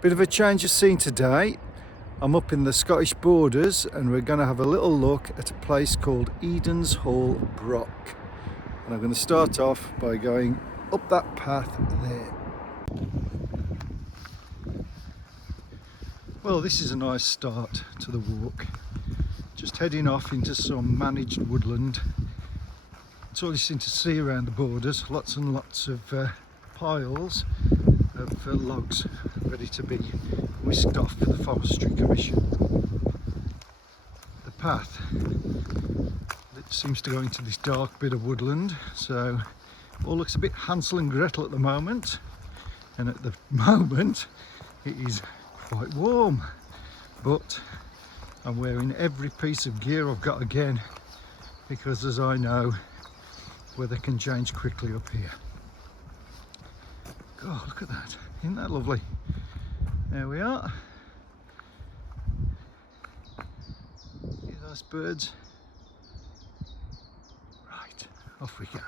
Bit of a change of scene today. I'm up in the Scottish borders and we're going to have a little look at a place called Edin's Hall Broch. And I'm going to start off by going up that path there. Well, this is a nice start to the walk. Just heading off into some managed woodland. It's all you seem to see around the borders, lots and lots of piles of logs ready to be whisked off for the Forestry Commission. The path that seems to go into this dark bit of woodland, so all looks a bit Hansel and Gretel at the moment, and at the moment it is quite warm, but I'm wearing every piece of gear I've got again, because as I know, weather can change quickly up here. God, look at that. Isn't that lovely? There we are. See those birds? Right, off we go.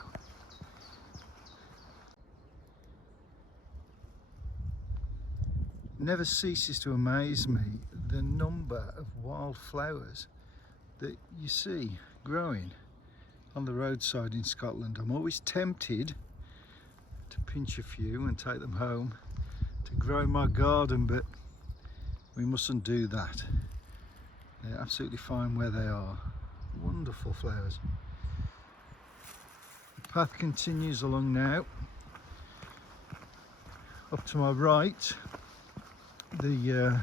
Never ceases to amaze me the number of wildflowers that you see growing on the roadside in Scotland. I'm always tempted to pinch a few and take them home to grow in my garden, but we mustn't do that. They're absolutely fine where they are. Wonderful flowers. The path continues along now. Up to my right, the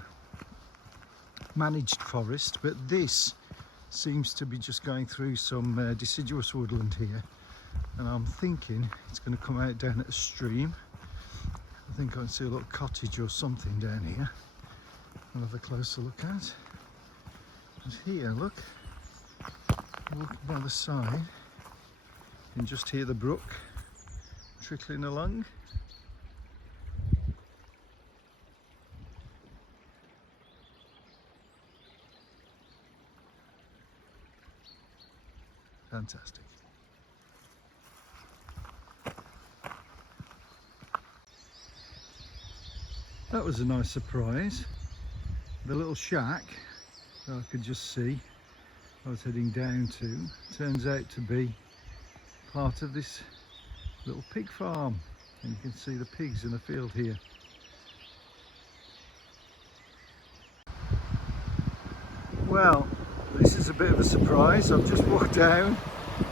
managed forest, but this seems to be just going through some deciduous woodland here, and I'm thinking it's going to come out down at a stream. I think I can see a little cottage or something down here. I'll have a closer look at. And here, look, walking by the side, you can just hear the brook trickling along. Fantastic. That was a nice surprise. The little shack that I could just see I was heading down to turns out to be part of this little pig farm, and you can see the pigs in the field here. Well, this is a bit of a surprise. I've just walked down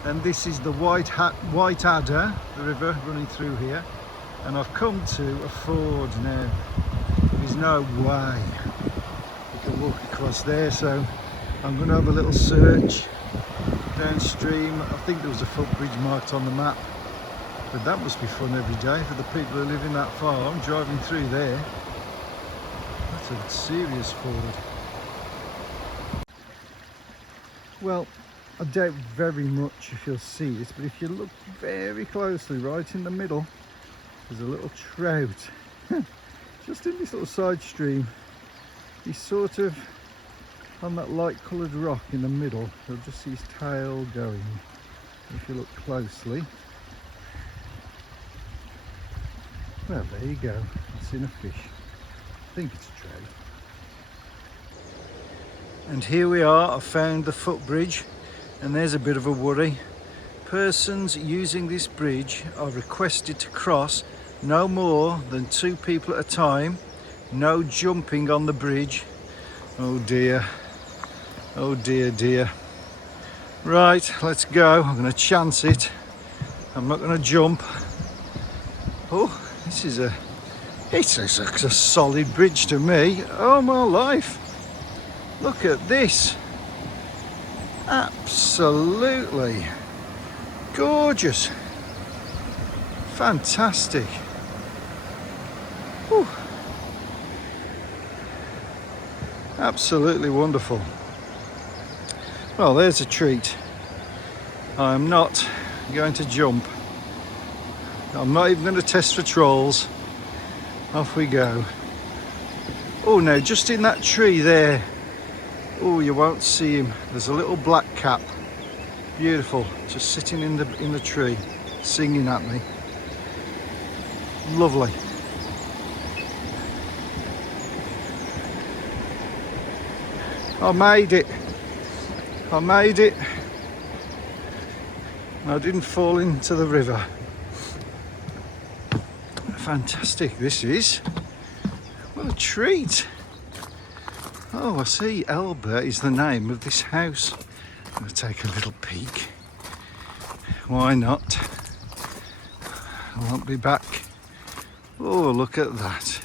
and this is the White Adder, the river running through here, and I've come to a ford now. There's no way you can walk across there, so I'm going to have a little search downstream. I think there was a footbridge marked on the map, but that must be fun every day for the people who live in that farm, driving through there. That's a serious ford. Well, I doubt very much if you'll see it, but if you look very closely, right in the middle, there's a little trout. Just in this little side stream. He's sort of on that light coloured rock in the middle. You'll just see his tail going. If you look closely. Well, there you go. I've seen a fish. I think it's a trout. And here we are. I found the footbridge, and there's a bit of a worry. Persons using this bridge are requested to cross no more than 2 people at a time. No jumping on the bridge. Oh dear. Oh dear, dear. Right, let's go. I'm going to chance it. I'm not going to jump. Oh, this is it's a solid bridge to me. Oh my life. Look at this. Absolutely gorgeous. Fantastic. Whew. Absolutely wonderful. Well, there's a treat. I'm not going to jump. I'm not even going to test for trolls. Off we go. Oh no, just in that tree there. Oh, you won't see him. There's a little black cap. Beautiful. Just sitting in the tree, singing at me. Lovely. I made it. I made it. And I didn't fall into the river. Fantastic this is. What a treat. Oh, I see. Elba is the name of this house. I'm going to take a little peek. Why not? I won't be back. Oh, look at that.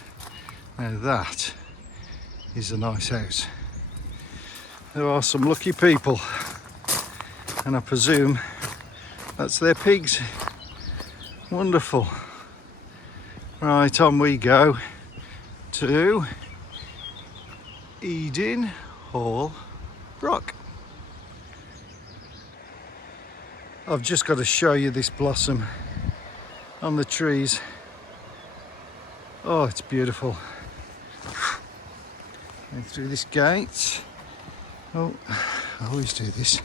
Now that is a nice house. There are some lucky people, and I presume that's their pigs. Wonderful. Right, on we go to Edin Hall Broch. I've just got to show you this blossom on the trees. Oh, it's beautiful. Going through this gate. Oh, I always do this.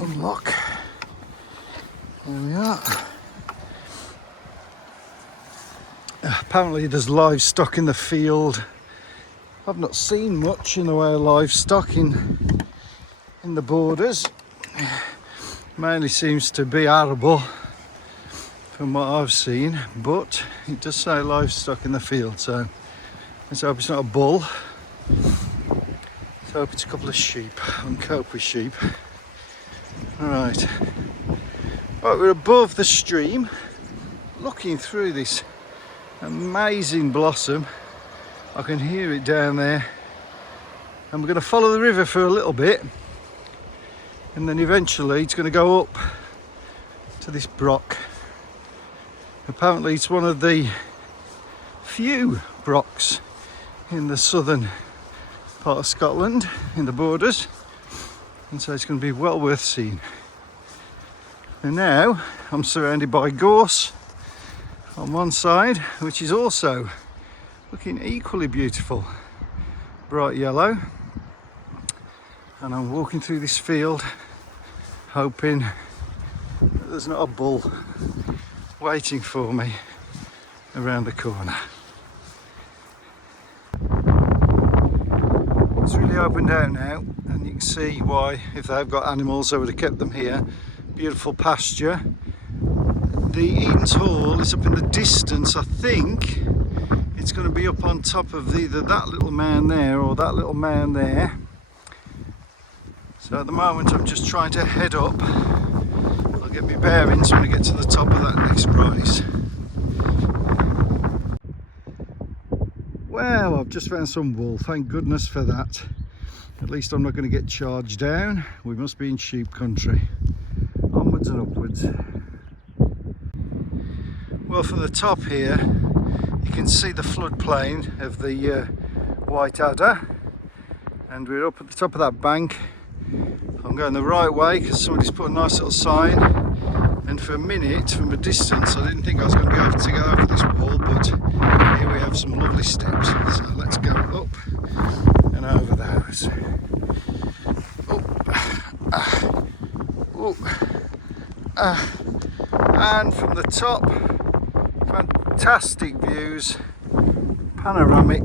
Unlock. There we are. Apparently there's livestock in the field. I've not seen much in the way of livestock in the borders. Mainly seems to be arable from what I've seen, but it does say livestock in the field, so let's hope it's not a bull. Let's hope it's a couple of sheep. I can cope with sheep. Alright. Right, we're above the stream, looking through this amazing blossom. I can hear it down there, and we're going to follow the river for a little bit, and then eventually it's going to go up to this broch. Apparently it's one of the few brochs in the southern part of Scotland, in the borders, and so it's going to be well worth seeing. And now I'm surrounded by gorse on one side, which is also looking equally beautiful, bright yellow, and I'm walking through this field hoping that there's not a bull waiting for me around the corner. It's really opened out now, and you can see why. If they've got animals, they would have kept them here. Beautiful pasture. The Edin's Hall is up in the distance. I think it's going to be up on top of either that little mound there or that little mound there. So at the moment I'm just trying to head up. I'll get my bearings when I get to the top of that next rise. Well, I've just found some wool, thank goodness for that. At least I'm not going to get charged down. We must be in sheep country. Onwards and upwards. Well, from the top here you can see the floodplain of the White Adder, and we're up at the top of that bank. I'm going the right way because somebody's put a nice little sign, and for a minute from a distance I didn't think I was going to be able to go over this wall, but here we have some lovely steps, so let's go up and over those. And from the top, fantastic views, panoramic,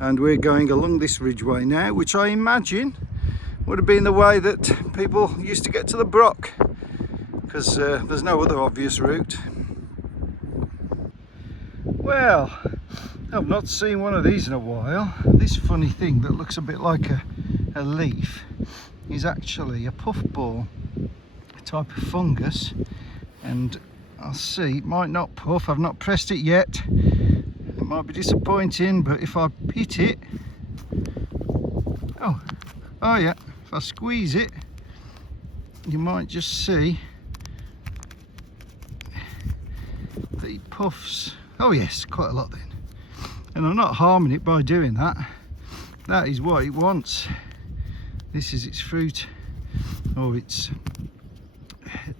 and we're going along this ridgeway now, which I imagine would have been the way that people used to get to the broch, because there's no other obvious route. Well, I've not seen one of these in a while. This funny thing that looks a bit like a leaf is actually a puffball, a type of fungus, and I'll see, it might not puff. I've not pressed it yet. It might be disappointing, but if I hit it, oh yeah, if I squeeze it, you might just see that it puffs. Oh yes, quite a lot then. And I'm not harming it by doing that. That is what it wants. This is its fruit, or it's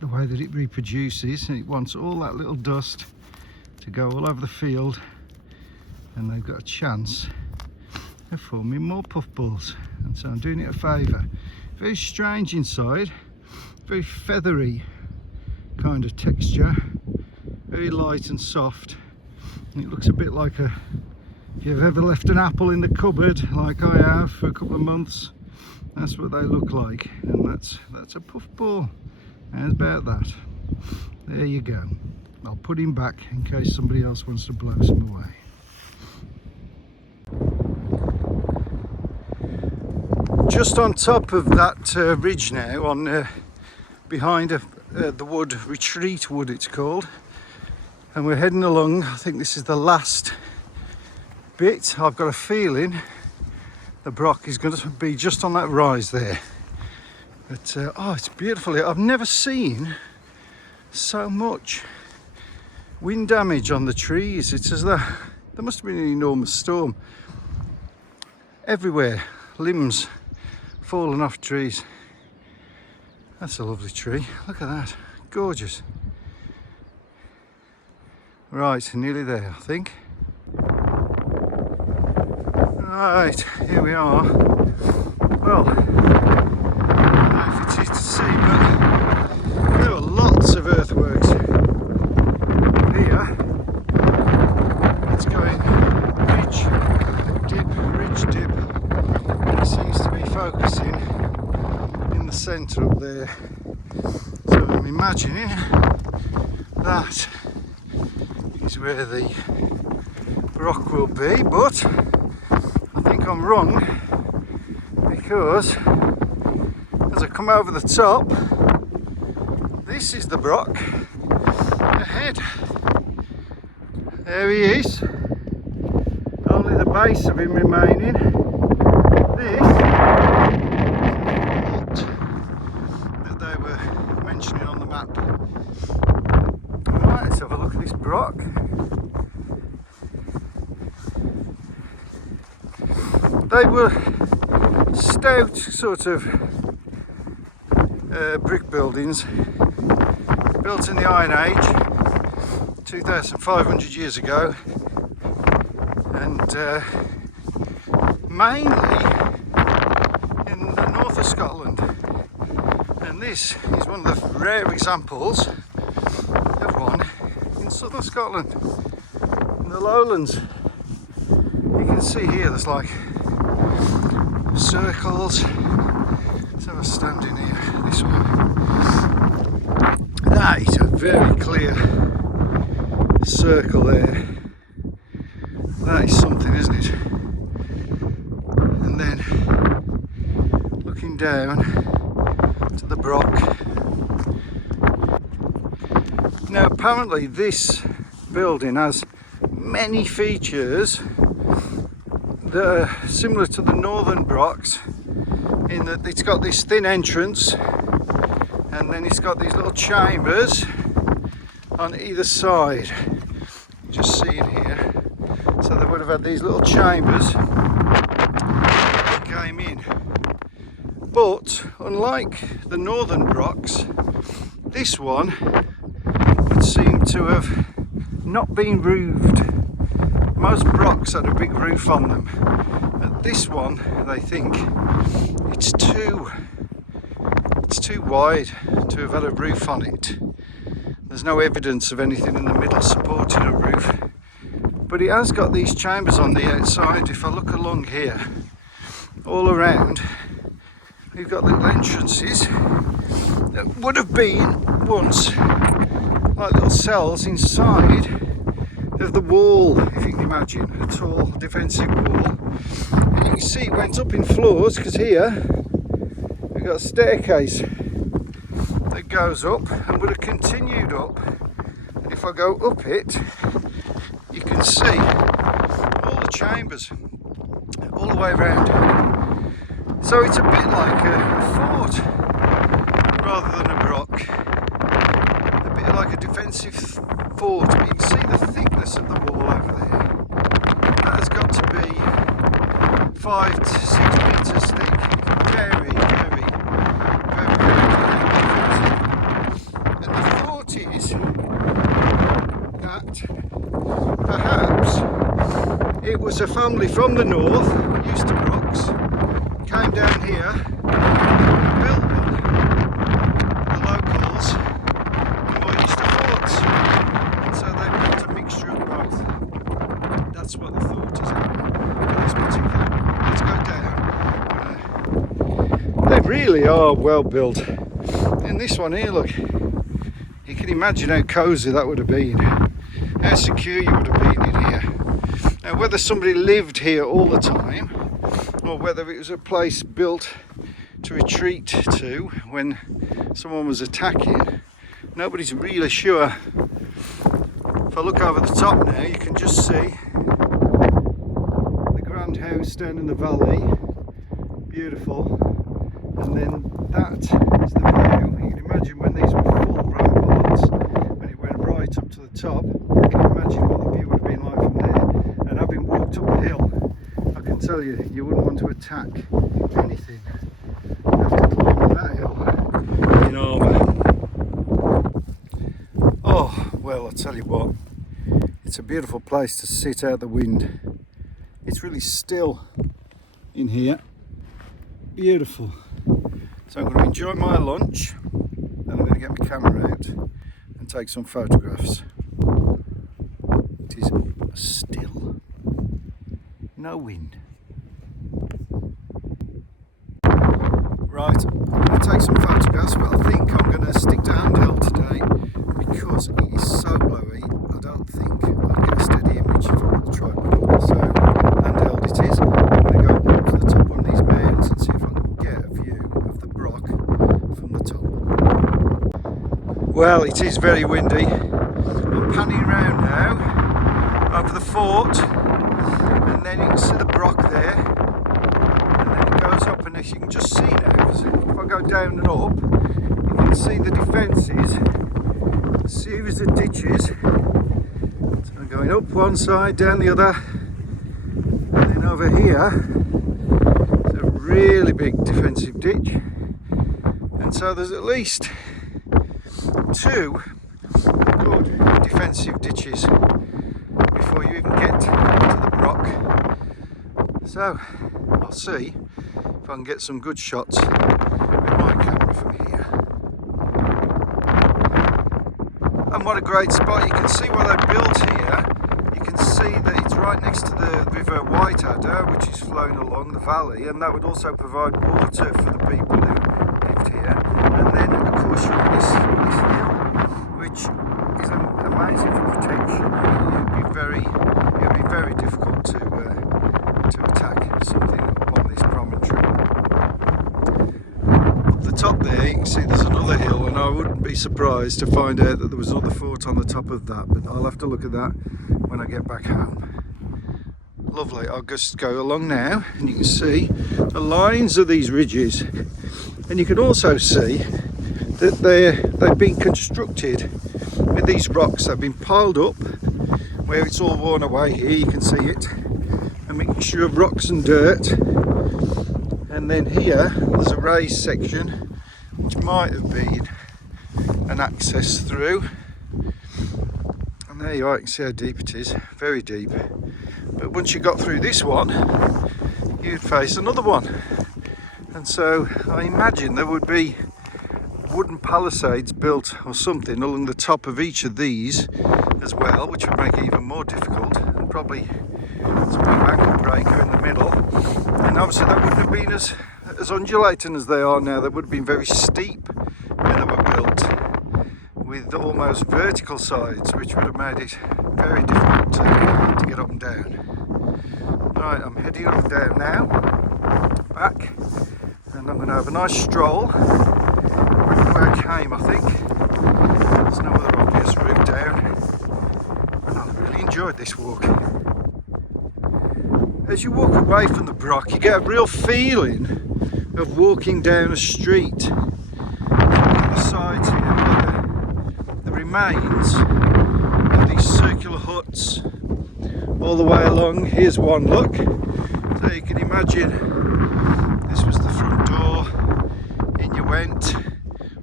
the way that it reproduces, and it wants all that little dust to go all over the field, and they've got a chance of forming more puffballs, and so I'm doing it a favour. Very strange inside, very feathery kind of texture, very light and soft, and it looks a bit like a If you've ever left an apple in the cupboard like I have for a couple of months, that's what they look like, and that's a puffball. How's about that? There you go. I'll put him back in case somebody else wants to blow some away. Just on top of that ridge now, on behind the wood, Retreat Wood it's called, and we're heading along. I think this is the last bit. I've got a feeling the broch is going to be just on that rise there. But oh, it's beautiful. I've never seen so much wind damage on the trees. It's as though there must have been an enormous storm. Everywhere, limbs falling off trees. That's a lovely tree. Look at that. Gorgeous. Right, nearly there, I think. Right, here we are. Well, I don't know if it is to see, but there are lots of earthworks here. It's going ridge dip. It seems to be focusing in the centre up there. So I'm imagining that is where the broch will be, but I think I'm wrong, because as I come over the top, this is the broch ahead. There he is, only the base of him remaining. This is the foot that they were mentioning on the map. Right, let's have a look at this broch. They were stout sort of brick buildings built in the Iron Age 2,500 years ago, and mainly in the north of Scotland, and this is one of the rare examples of one in southern Scotland, in the lowlands. You can see here there's like circles. So I'm standing here, this one. That is a very clear circle there. That is something, isn't it? And then looking down to the broch. Now apparently this building has many features that are similar to the northern brochs, in that it's got this thin entrance and then it's got these little chambers on either side. Just seeing here, so they would have had these little chambers that came in. But unlike the northern brochs, this one would seem to have not been roofed. Most brochs had a big roof on them, but this one, they think it's too wide to have had a roof on it. There's no evidence of anything in the middle supporting a roof, but it has got these chambers on the outside. If I look along here, all around, we've got little entrances that would have been once like little cells inside of the wall, if you can imagine, a tall defensive wall. And you can see it went up in floors, because here we've got a staircase that goes up and would have continued up. And if I go up it, you can see all the chambers all the way around. So it's a bit like a fort rather than a broch, a bit like a defensive fort. But you can see the thickness of the wall over there. That has got to be 5 to 6 metres thick. Very, very, very, very defensive. And the thought is that perhaps it was a family from the north, used to brochs, came down here, built one. The locals were more used to forts, and so they built a mixture of both. That's what the thought is. really are well built. And this one here, look, you can imagine how cosy that would have been, how secure you would have been in here. Now, whether somebody lived here all the time or whether it was a place built to retreat to when someone was attacking, nobody's really sure. If I look over the top now, you can just see the grand house down in the valley, beautiful, and then that is the view. You can imagine when these were full ramparts, when it went right up to the top, you can imagine what the view would have been like from there. And having walked up the hill, I can tell you, you wouldn't want to attack anything after climbing that hill in Nomad. Oh, well, I'll tell you what, it's a beautiful place to sit out the wind. It's really still in here, beautiful. So I'm going to enjoy my lunch, then I'm going to get my camera out and take some photographs. It is still, no wind. Right, I'm going to take some photographs, but I think I'm going to stick to handheld today because it is so blowy. I don't think I'll get a steady image if I put the tripod up. So handheld it is. I'm going to go up to the top on these mounds and see if I can get a view of the broch from the top. Well, it is very windy. I'm panning around now over the fort, and then you can see the broch there, and then it goes up, and as you can just see now, because if I go down and up, you can see the defences, a series of ditches. So I'm going up one side, down the other, and then over here, it's a really big defensive ditch, and so there's at least 2 good defensive ditches before you even get to the broch. So I'll see if I can get some good shots with my camera from here. And what a great spot. You can see what they built here. You can see that it's right next to the river Whiteadder, which is flowing along the valley, and that would also provide water for the people who lived here. And then of course you're on this hill, which is amazing for protection. It would be very difficult to attack something on this promontory. Up the top there, you can see there's another hill, and I wouldn't be surprised to find out that there was another fort on the top of that, but I'll have to look at that when I get back home. Lovely. I'll just go along now, and you can see the lines of these ridges, and you can also see that they've been constructed with these rocks. They've been piled up where it's all worn away. Here you can see it, a mixture of rocks and dirt, and then here there's a raised section which might have been an access through, and there you are. You can see how deep it is, very deep. But once you got through this one, you'd face another one, and so I imagine there would be wooden palisades built or something along the top of each of these as well, which would make it even more difficult, and probably some big ankle breaker in the middle. And obviously they wouldn't have been as undulating as they are now. They would have been very steep when they were built, with almost vertical sides, which would have made it very difficult to get up and down. Right, I'm heading up and down now, back, and I'm going to have a nice stroll where I came. I think there's no other obvious route down, and I really enjoyed this walk. As you walk away from the broch, you get a real feeling of walking down a street. On the sides here, the remains of these circular huts all the way along. Here's one look, so you can imagine this was the front door, in you went,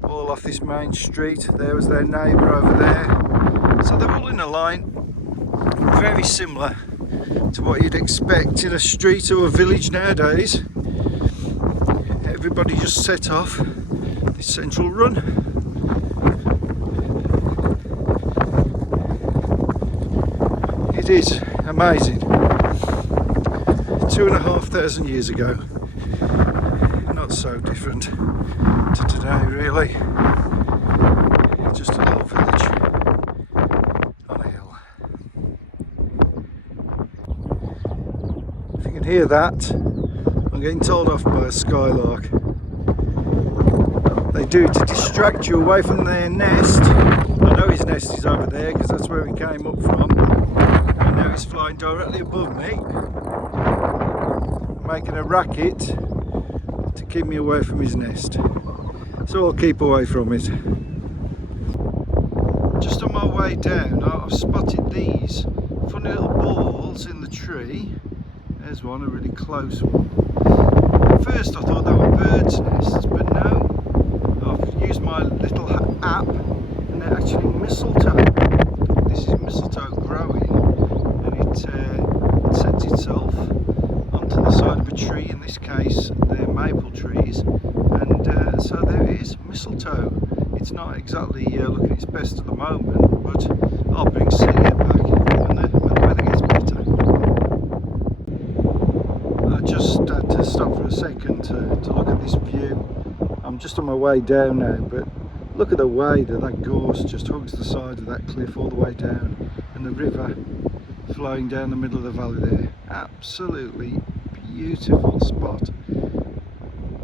all off this main street. There was their neighbour over there, so they're all in a line, very similar to what you'd expect in a street or a village nowadays. Everybody just set off this central run. It is amazing. 2,500 years ago. Not so different to today, really. Just a little village on a hill. If you can hear that, I'm getting told off by a skylark. They do it to distract you away from their nest. I know his nest is over there because that's where he came up from. And now he's flying directly above me, making a racket to keep me away from his nest. So I'll keep away from it. Just on my way down, I've spotted these funny little balls in the tree. There's one, a really close one. At first I thought they were birds' nests, but no. I've used my little app and they're actually mistletoe. This is mistletoe growing, and it sets itself onto the side of a tree. In this case they're maple trees, and so there is mistletoe. It's not exactly looking its best at the moment, but I'll bring Celia back when the weather gets better. I just had to stop for a second to look at this view. I'm just on my way down now, but look at the way that gorse just hugs the side of that cliff all the way down, and the river flowing down the middle of the valley there. Absolutely beautiful spot.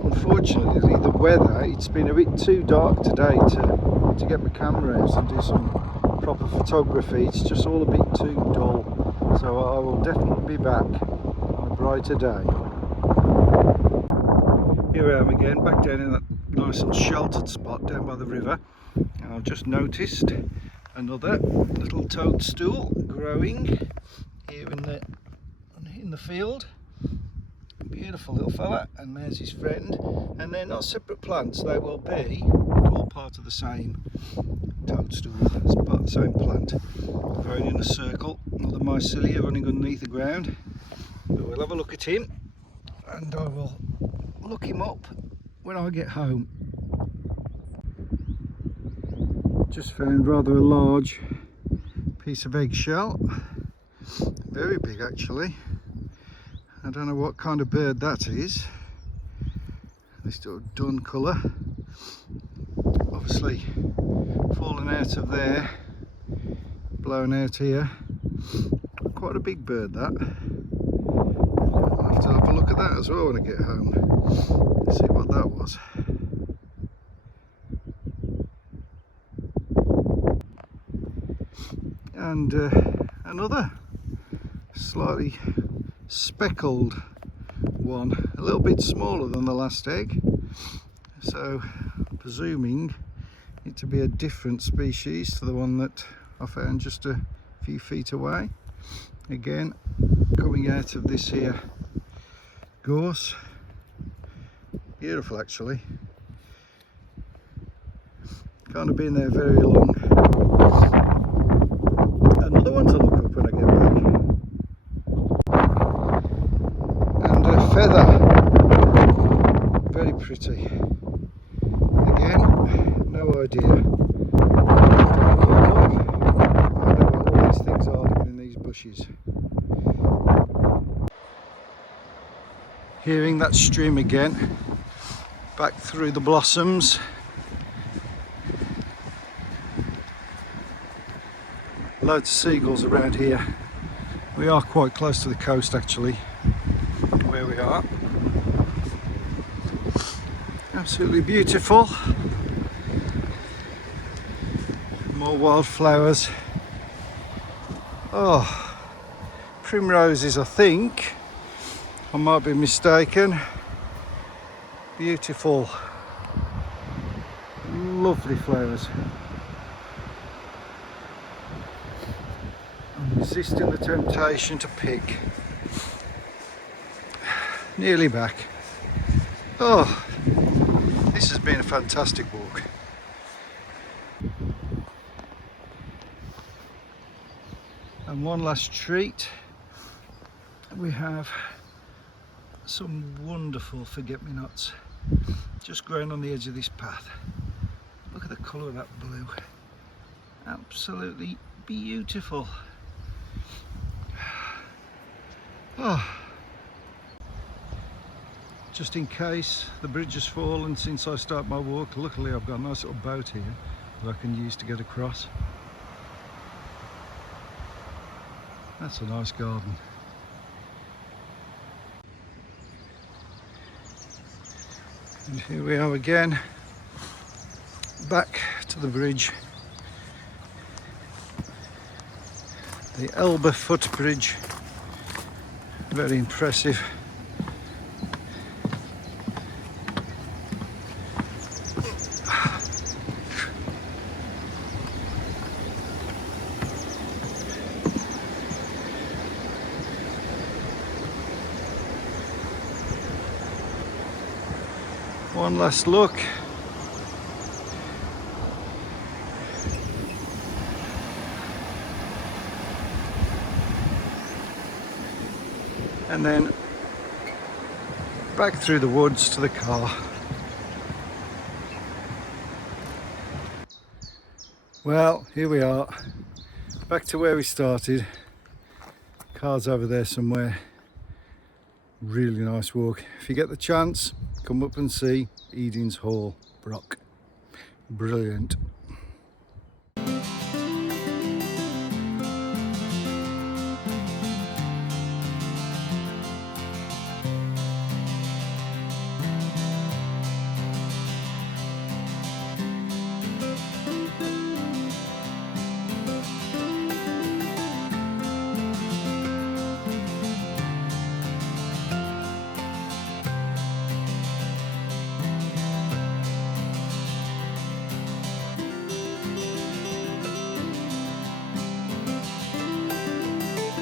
Unfortunately, the weather, it's been a bit too dark today to get my camera out and do some proper photography. It's just all a bit too dull, so I will definitely be back on a brighter day. Here I am again, back down in that nice little sheltered spot down by the river, and I've just noticed another little toadstool growing here in the field. Beautiful little fella, and there's his friend, and they're not separate plants, they will be all part of the same toadstool, it's part of the same plant, growing in a circle. Another mycelia running underneath the ground, but we'll have a look at him and I will look him up when I get home. Just found rather a large piece of eggshell, very big actually. I don't know what kind of bird that is. This sort of dun colour, obviously fallen out of there, blown out here. Quite a big bird that. I'll have to have a look at that as well when I get home, see what that was. And another slightly speckled one, a little bit smaller than the last egg, so presuming it to be a different species to the one that I found just a few feet away. Again, coming out of this here gorse. Beautiful actually. Can't have been there very long. Another one to look up when I get back. And a feather. Very pretty. Again, no idea. I don't know what all these things are living in these bushes. Hearing that stream again, back through the blossoms. Loads of seagulls around here. We are quite close to the coast actually, where we are. Absolutely beautiful. More wildflowers. Oh, primroses I think. I might be mistaken. Beautiful. Lovely flowers. I'm resisting the temptation to pick. Nearly back. Oh, this has been a fantastic walk. And one last treat. We have some wonderful forget-me-nots just growing on the edge of this path. Look at the colour of that blue. Absolutely beautiful. Oh. just in case the bridge has fallen since I start my walk. Luckily I've got a nice little boat here that I can use to get across. That's a nice garden. And here we are again, back to the bridge. The Elba footbridge, very impressive. One last look. And then back through the woods to the car. Well, here we are, back to where we started. Car's over there somewhere. Really nice walk. If you get the chance, come up and see Edin's Hall, Broch. Brilliant.